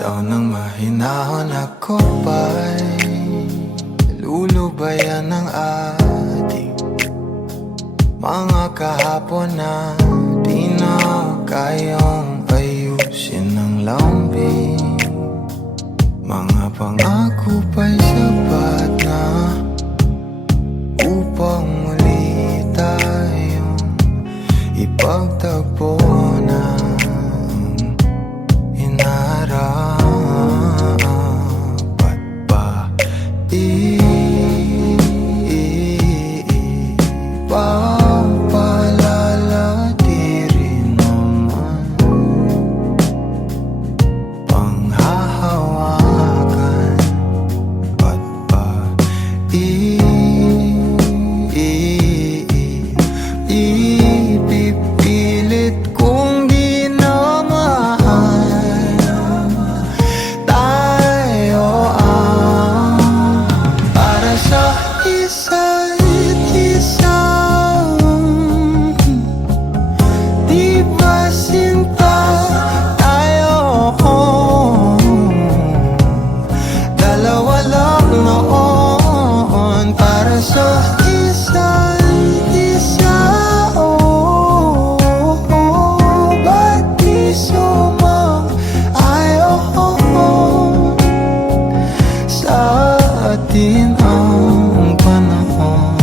Bitaw ng mahinahon ako ba'y lulubayan ng ating mga kahapon na di na kayang ayusin ng lambing. Mga pangako pa'y sapat na upang muli tayong ipagtagpo na inarapat pa ipapalala di rin naman panghahawakan at pa ipipilit kong di na mahal tayo ang para sa isa't isa. Di ba sinta tayo? Dalawa lang noon para sa isa't isa. Ba't di sumang-ayon sa atin ang panahon?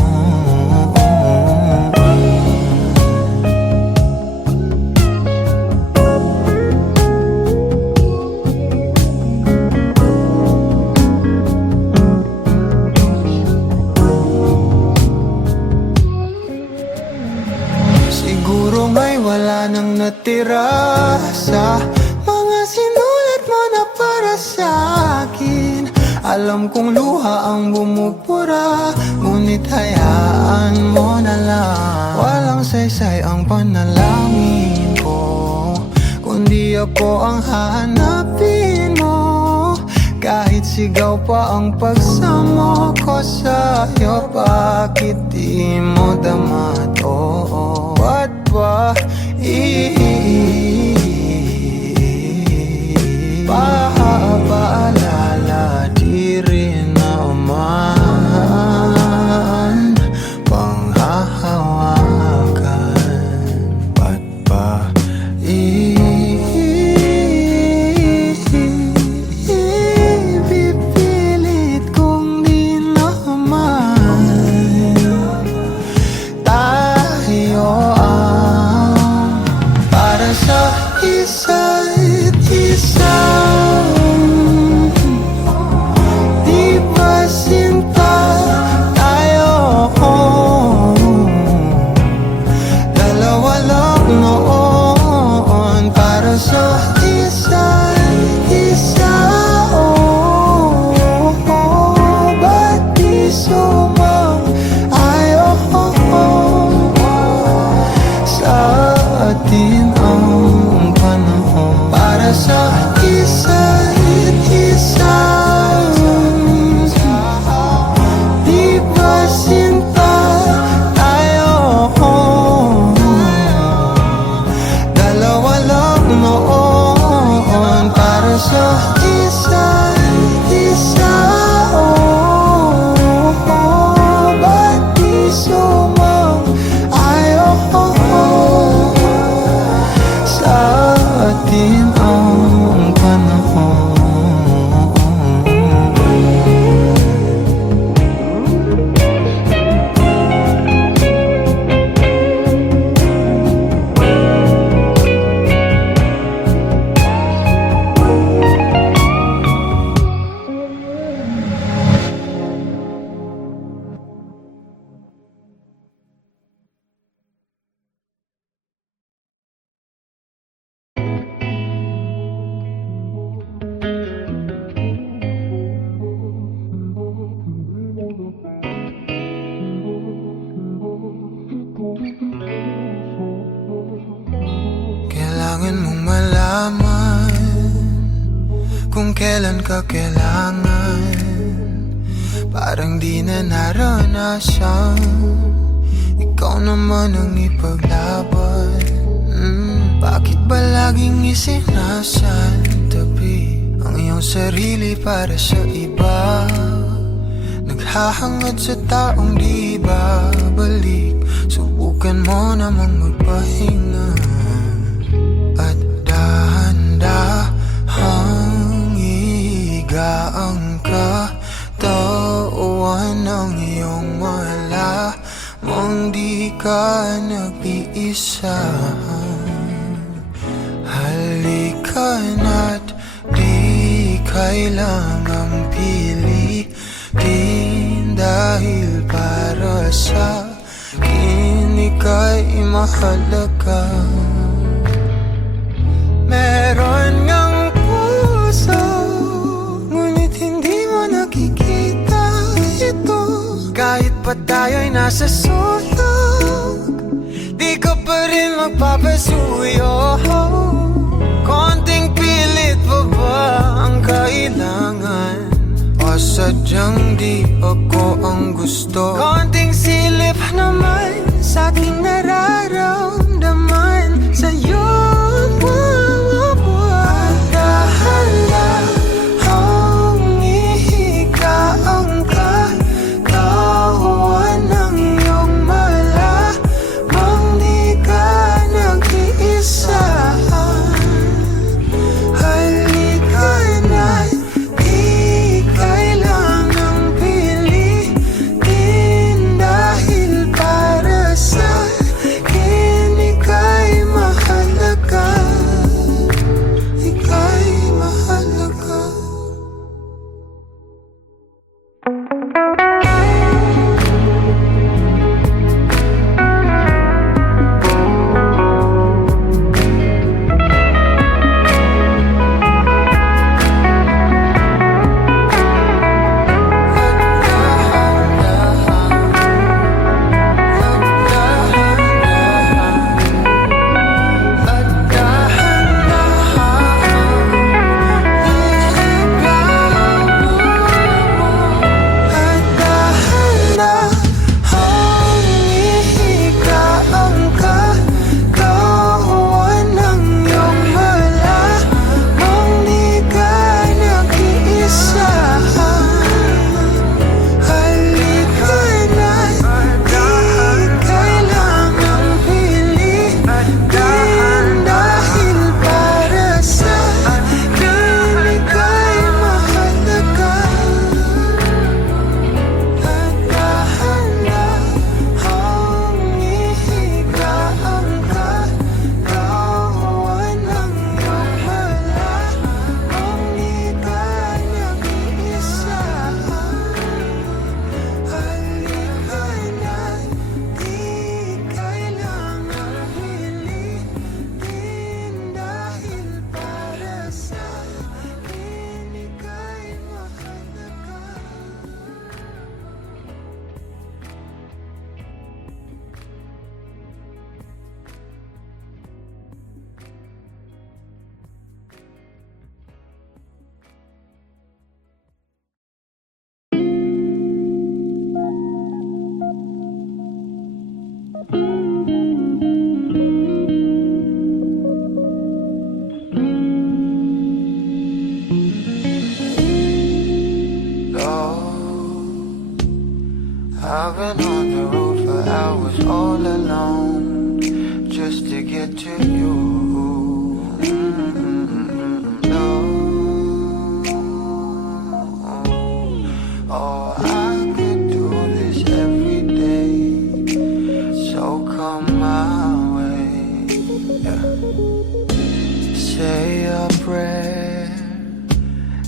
Siguro nga'y wala nang natira sa mga sinulat mo na para sa akin. Alam kong luha ang bumubura, ngunit hayaan mo na lang. Walang saysay ang panalangin ko, kundi ako ang hahanapin mo. Kahit sigaw pa ang pagsamo ko sa'yo, bakit di mo dama to? Ba't ba paalala di rin naman panghahawakan? Ba't ba ipipilit kong di naman tayo ang para sa isa't isa? Di ba sinta tayo? Dalawa lang noon para sa isa't isa. Ba't di sumang-ayon sa atin ang panahon para sa isa't isa? Di ba sinta tayo? Dalawa lang noon para sa isa't isa. Ba't di sumang-ayon sa atin ang panahon? Kailangan mong malaman kung kailan ka kailangan. Parang di na naranasan, ikaw naman ang ipaglaban. Bakit ba laging isinasantabi ang sarili para sa iba, naghahangad sa taong di babalik. Subukan mo namang magpahinga at dahan-dahang higaan ka. Tawan ng iyong malamang di ka nag-iisa. Halika na't di kailangang pilitin, dahil para sa akin ika'y mahalaga. Meron ngang puso, ngunit hindi mo nakikita ito. Kahit pa tayo'y nasa sulok, di ka pa rin magpapasuyo. Konting pilit pa ba ang kailangan? O sadyang di ako ang gusto? Konting silip naman sa aking nararamdaman sa'yo. Dahan-dahang hihigaan ka, tawan ng iyong malamang di ka nag-iisa. Halika na't di kailangang pilitin, dahil para sa akin ika'y mahalaga. Ika'y mahalaga. I've been on the road for hours all alone, just to get to you. No. Oh, I could do this every day, so come my way. Yeah. Say a prayer,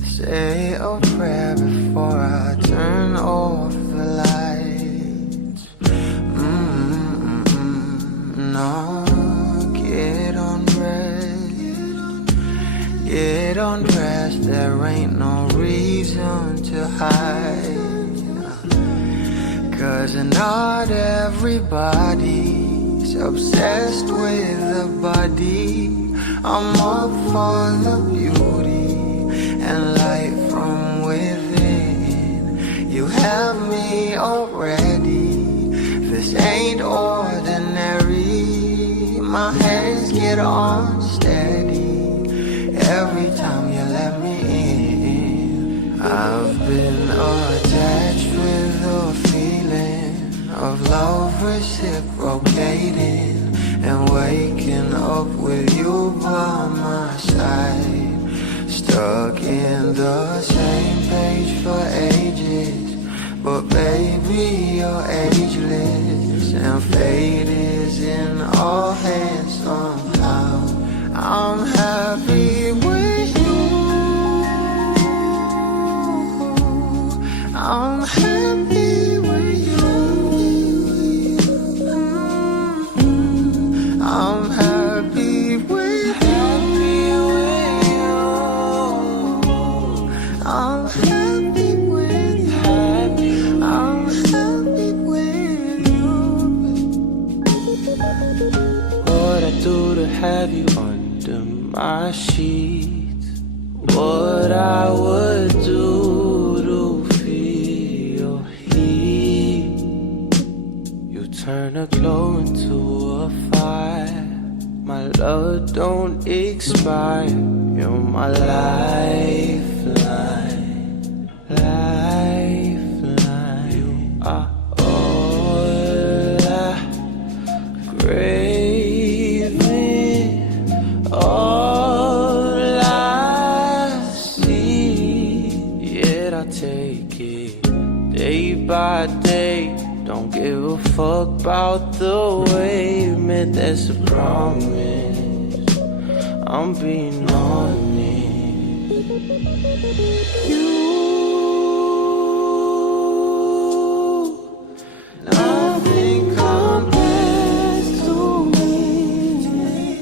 say a prayer before I turn off the light. No, get undressed, there ain't no reason to hide. 'Cause not everybody's obsessed with the body. I'm up for the beauty and light from within. You have me already, this ain't ordinary. My hands get on steady every time you let me in. been attached with the feeling of love reciprocating, and waking up with you by my side. Stuck in the same page for ages, but baby, you're ageless, and fate is in all hands somehow. I'm happy with you. I'm happy with you. I'm happy with you. I'm happy with you. I'm happy with you. What I do to have you under my sheets, what I would do to feel your heat. You turn a glow into a fire. My love don't expire. You're my lifeline, lifeline. You are all I craving, all I see. Yet I take it day by day. Don't give a fuck about the way you meant. That's a promise. I'm being honest. Nothing compares to me.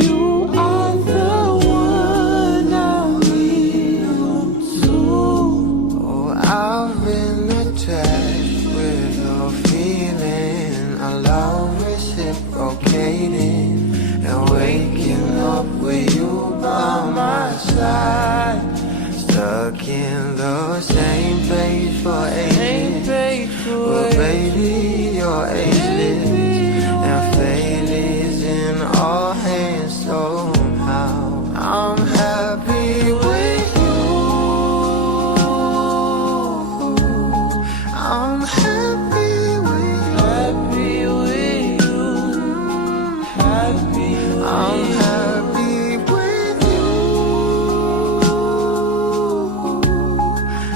You are the one I will to. Oh, I've been attached with your feeling, a love reciprocating, and waking up with you by my side. Stuck in the same place for ages, but baby, you're ageless, and fate is in all hands somehow. I'm happy with you. I'm happy with you. Happy with you. Happy with I'm you. happy with you.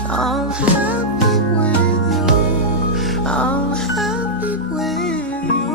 I'm happy with you. I'm happy with you.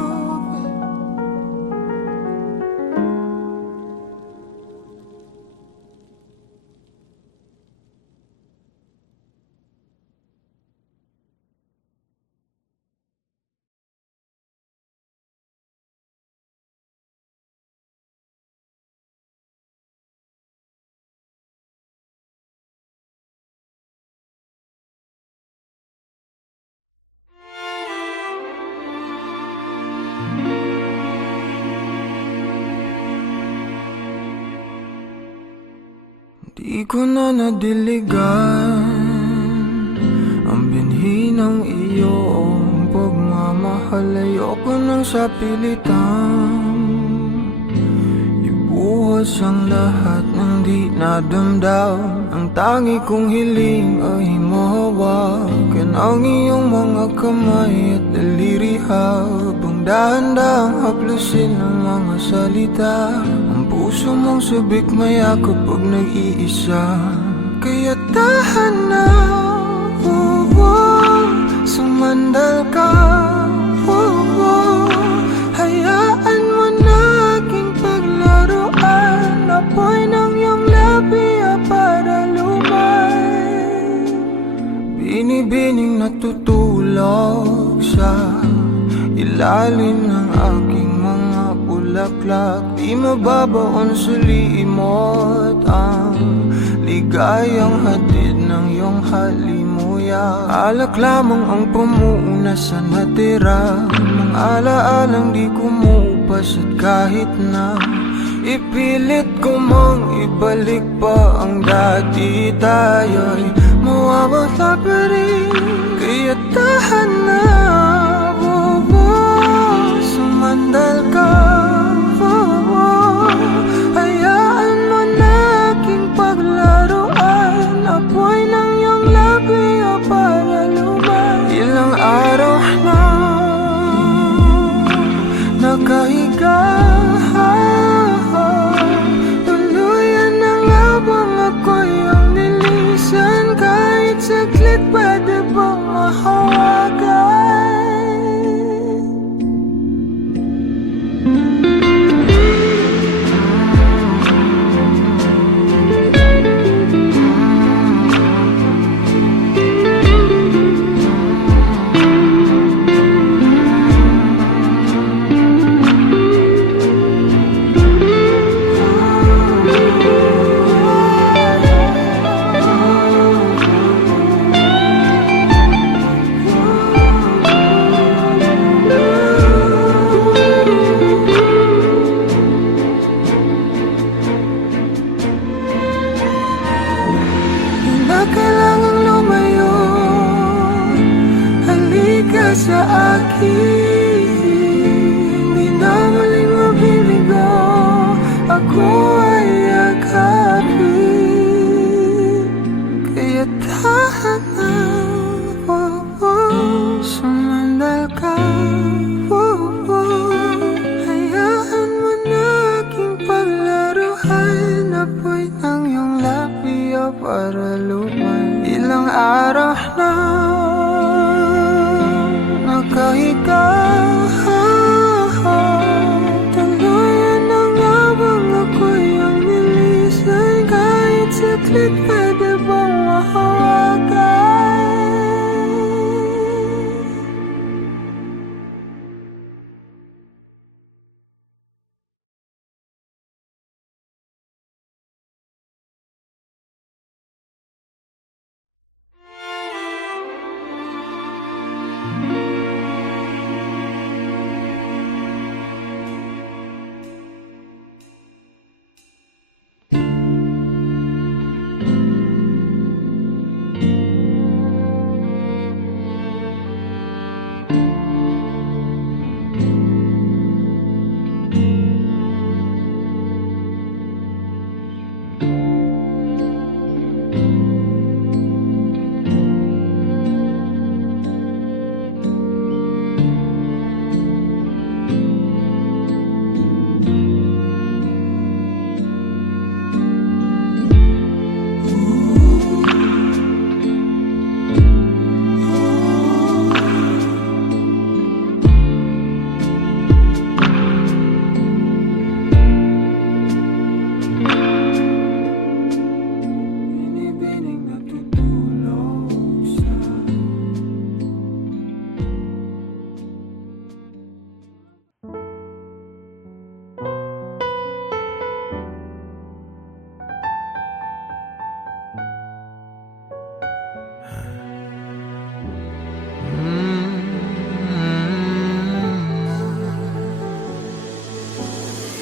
Di ko na nadiligan ang binhi ng iyong pagmamahal. Ayoko nang sa pilitan ibuhos ang lahat ng di nadamdam. Ang tangi kong hiling ay mahawakan ang iyong mga kamay at daliri, habang dahan-dahang haplusin ang mga salita. Ang puso mong sabik mayakap pag nag-iisa, kaya tahan na, sumandal ka, hayaan mo na aking paglaruan. Apoy ng iyong labi para lumay, binibining natutulog sa ilalim ng aking mga bulaklak. Di mababaon sa limot ang ligayang hatid ng iyong halimuyak. Alak lamang ang pamuuna sa natira, mga alaalang di kumupas. At kahit na ipilit ko mang ibalik pa ang dati, tayo'y mawawala pa rin. Kaya tahan na, sumandal ka, nakahiga. Tuluyan ng habang ako'y ang nilisan. Kahit saglit pwede bang mahawagan? Kailangang lumayo, halika sa akin. Di na muling mabibigo, ako ay yakapin. Kaya tahan na, sumandal ka. Hayaan mo na aking paglaruan. Apoy ng iyong labiya para lumay. Ilang araw na nakahiga. Tuluyan ng habang ako'y ang nilisan. Kahit saglit pwede bang mahawagan?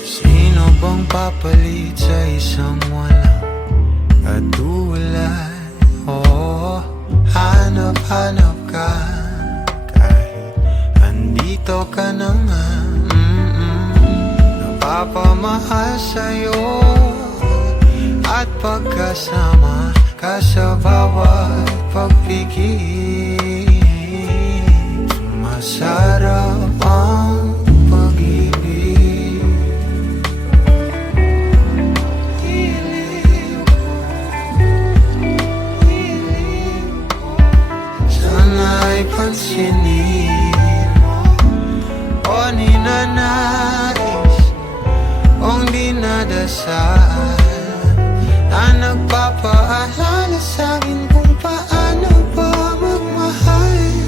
Sino bang papalit sa isang walang katulad? Oh, hanap-hanap ka kahit andito ka na nga. Napapamahal sa'yo at pagkasama ka sa bawat pagpigil. Masarap ang pag-ibig. Sana'y pansinin mo o ninanais kong dinadasal na nagpapaalala sa'kin kung paano ba magmahal.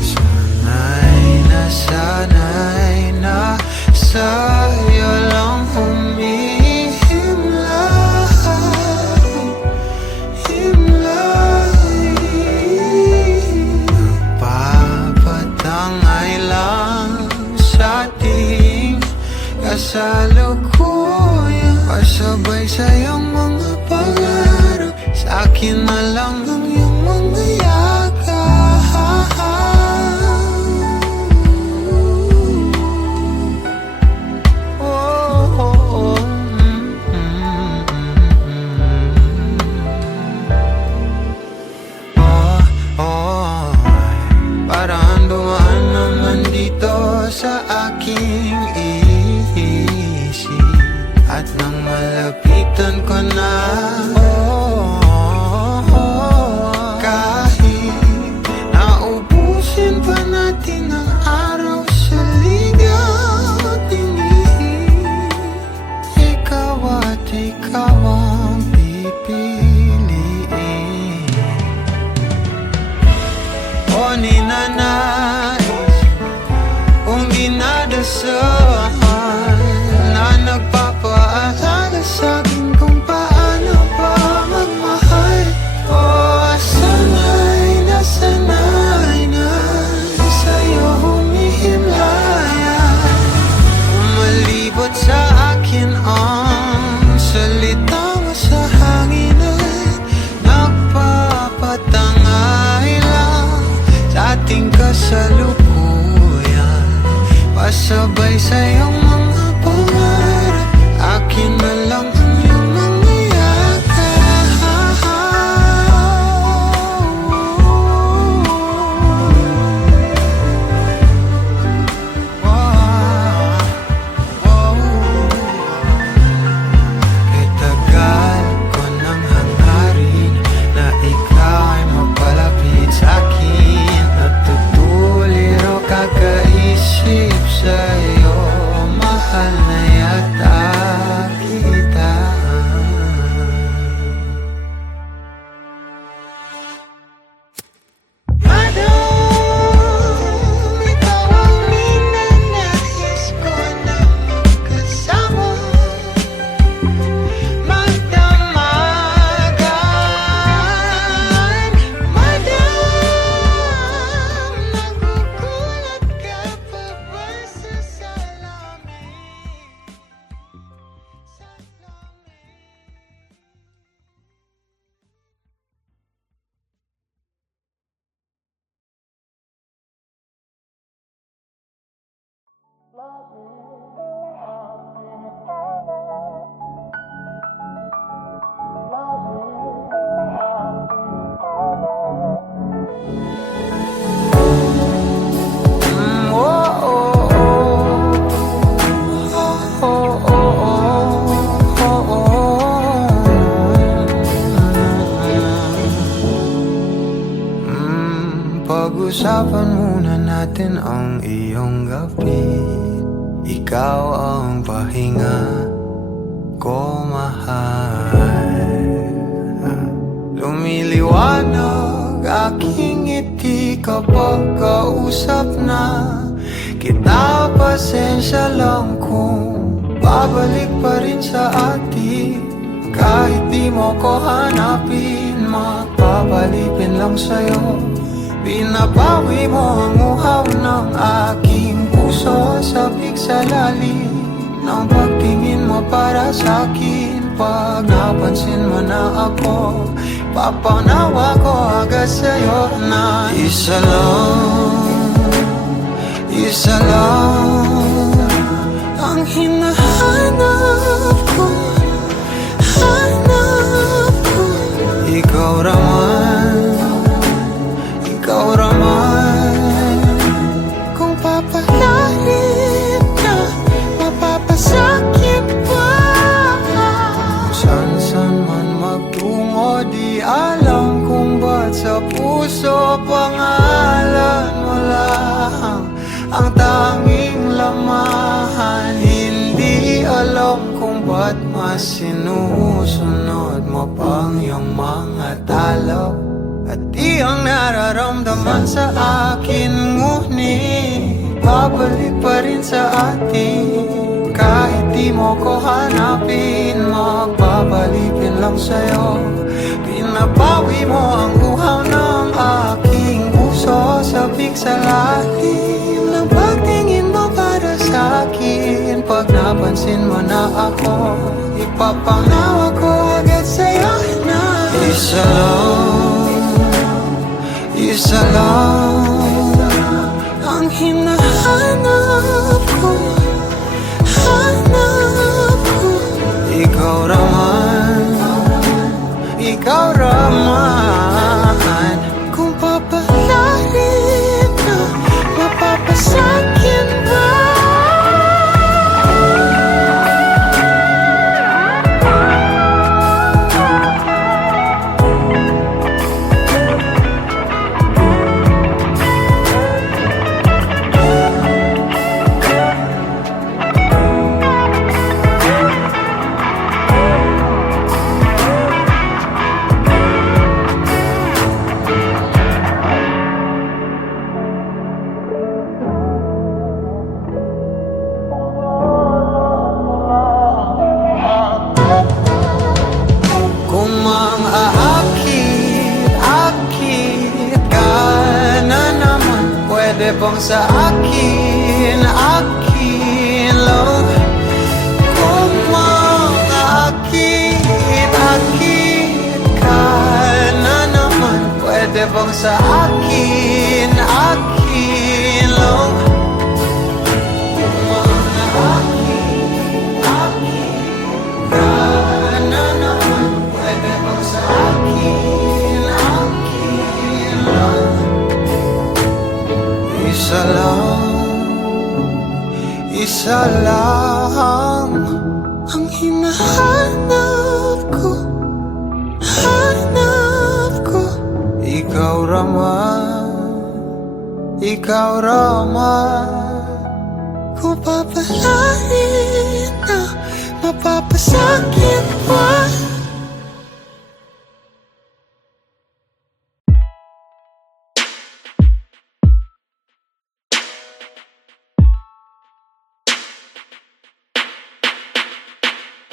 Sana'y na sa'yo lang himlay. Nagpapatangay lang sa'ting kasalukuyan. Pasabay sa'yong mga pangarap, sa'kin na lang ang iyong mga yakap. Parang dumaan naman dito sa aking isip. lalapitan ko na. Kahit naubusin pa natin ang araw sa ligaw at inihip, ikaw at ikaw ang pipiliin. O ninanais kung dinadasal na nagpapaalala sa'kin kung paano ba magmahal. O sanay na sa'yo humihimlayan. Umalibot sa akin ang salita mo sa hangin at nagpapatangay lang sa ating kasalukuyan. Pasabay sa iyong mga pangarap, akin na lang ang iyong mga yakap. Kay tagal ko nang hangarin na ikaw ay mapalapit sa'kin. Natutuliro kakaisip sa'yo, mahal na yata kita. Madam, ikaw ang ninanais ko na magkasama, magdamagan. Madam, nagugulat ka pa ba sa salamin? Pag-usapan muna natin ang iyong gabi. Ikaw ang pahinga ko, mahal. Lumiliwanag aking ngiti kapag kausap na kita. Pasensya lang kung babalik pa rin sa atin. Kahit di mo ko hanapin, magpapalipin lang sa'yo. Pinapawi mo ang uhaw ng aking puso, sabik sa lalim ng pagtingin mo para sa'kin. Pag napansin mo na ako, papanawa ko agad sa'yo na isa lang ang hinahanap ko, hanap ko. Ikaw raman, kung papalalim na mapapasakit pa. San man magtungo, di alam kung ba't sa puso pangalan mo lang ang tanging lamahan. Hindi alam kung ba't mas sinusunod mo pang iyong mga talo. At di ang nararamdaman sa akin, ngunit babalik pa rin sa atin. Kahit di mo ko hanapin, magpapalipin lang sa'yo. Pinapawi mo ang uhaw ng aking puso, sabik sa lalim ng pagtingin mo para sa'kin. Pag napansin mo na ako, ipapanawa ko agad sa'yo na isa lang ang hinahanap ko, hanap ko. Ikaw raman, kung papalalim na mapapasakit ba. pwede bang sa akin, akin lang? Kung makakit-akit ka na naman, pwede bang sa akin, akin lang? Kung makakit-akit ka na naman, pwede bang sa akin, akin lang? Isa lang ang hinahanap ko, hanap ko. Ikaw Rama, kung papalarin na mapapasakit pa.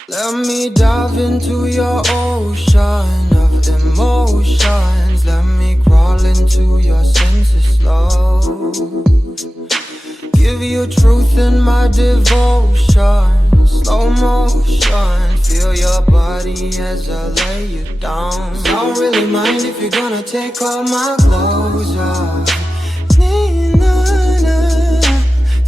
Let me dive into your ocean of emotions. Let me crawl into your senses slow. Give you truth in my devotion. Slow motion. Feel your body as I lay you down. Don't really mind if you're gonna take all my clothes off. Need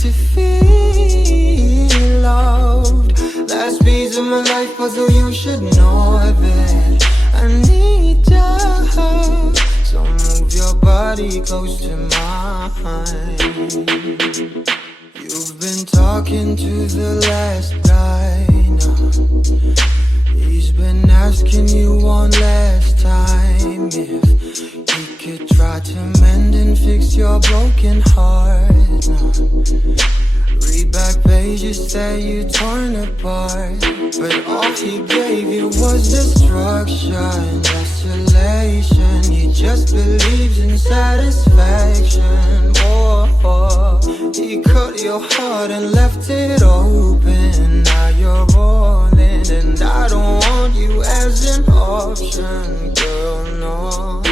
to feel loved. Last piece of my life, although you should know that I need you. So move your body close to mine. You've been talking to the last guy now. He's been asking you one last time if he could try to mend and fix your broken heart now. Read back pages that you torn apart, but all he gave you was destruction, desolation. He just believes in satisfaction. Oh, he cut your heart and left it open. Now you're rolling, and I don't want you as an option, girl, no.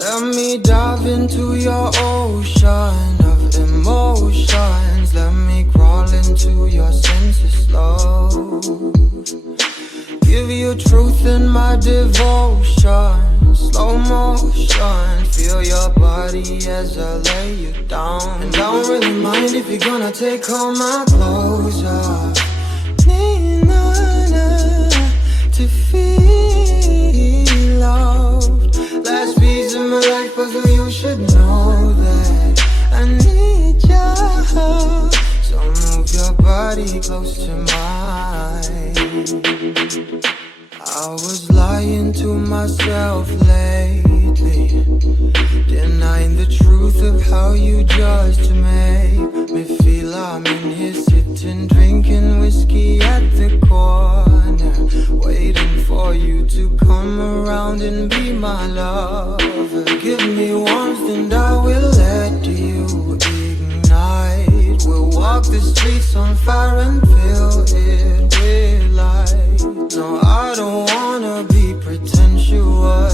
Let me dive into your ocean of emotions. Let me crawl into your senses slow. Give you truth in my devotion. Slow motion. Feel your body as I lay you down. And I don't really mind if you're gonna take all my clothes off. Need to feel loved. Last piece of my life, but you should know that I need you. So move your body close to mine. I was lying to myself lately, denying the truth of how you just make me feel. I'm in here sitting, drinking whiskey at the corner, waiting for you to come around and be my lover. Give me warmth and I will let you ignite. We'll walk the streets on fire and fill it with light. No, I don't wanna be pretentious. You're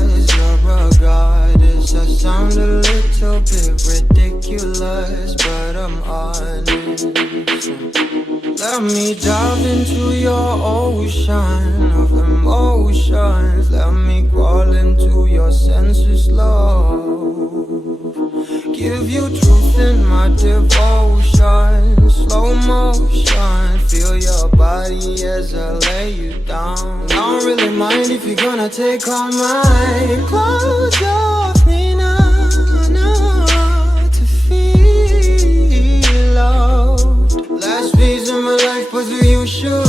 a goddess. I sound a little bit ridiculous, but I'm honest. Let me dive into your ocean of emotions. Let me crawl into your senses, love. Give you truth in my devotion. Slow motion. Feel your body as I lay you down. I don't really mind if you're gonna take all my clothes off me now, to feel loved. Last piece of my life, but you should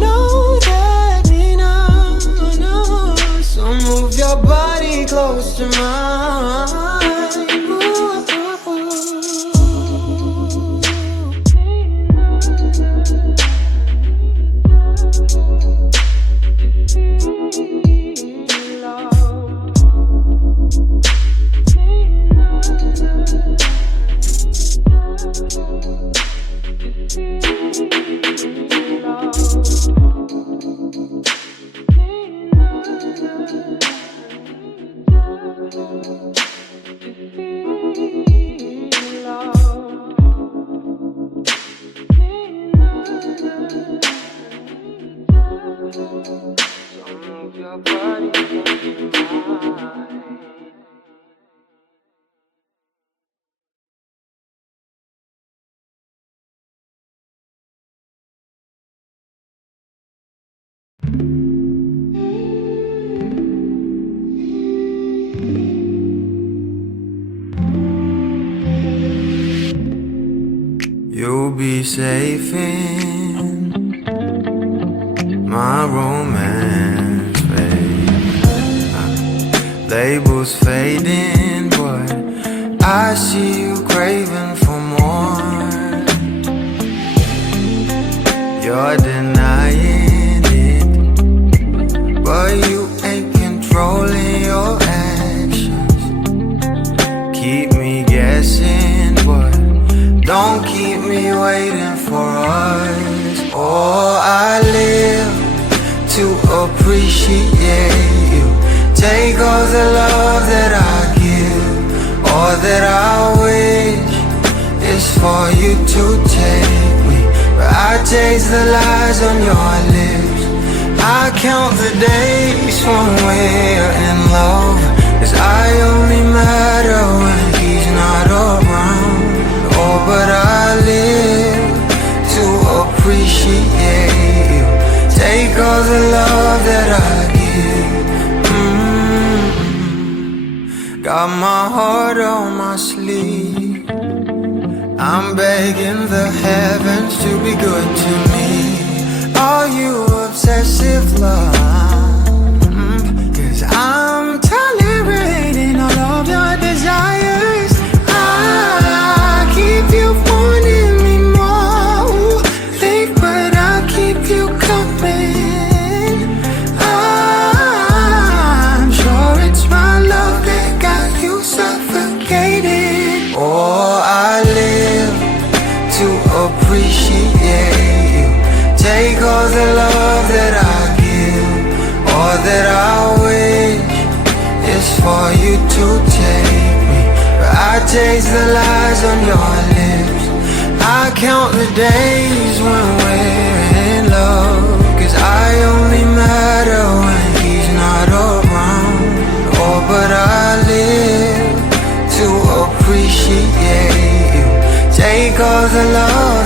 know that me now. So move your body close to mine. nobody can deny. You'll be safe in my romance, babe. Labels fading, but I see you craving for more. You're denying it, but you ain't controlling your actions. Keep me guessing, but don't keep me waiting for us. Oh, I live to appreciate you. Take all the love that I give. All that I wish is for you to take me. But I taste the lies on your lips. I count the days when we're in love, 'cause I only matter when he's not around. Oh, but I live to appreciate you. Take all the love that I give. Got my heart on my sleeve. I'm begging the heavens to be good to me. Are you obsessive love? 'Cause I'm tolerating all of your desires. I keep you wanting me more. Late, but I keep you coming. I'm sure it's my love that got you suffocated. Oh, I live to appreciate you. Take all the love that I give. All that I wish is for you to take me. But I taste the lies on your lips. I count the days when we're in love, 'cause I only matter when he's not around. Oh, but I live to appreciate you. Take all the love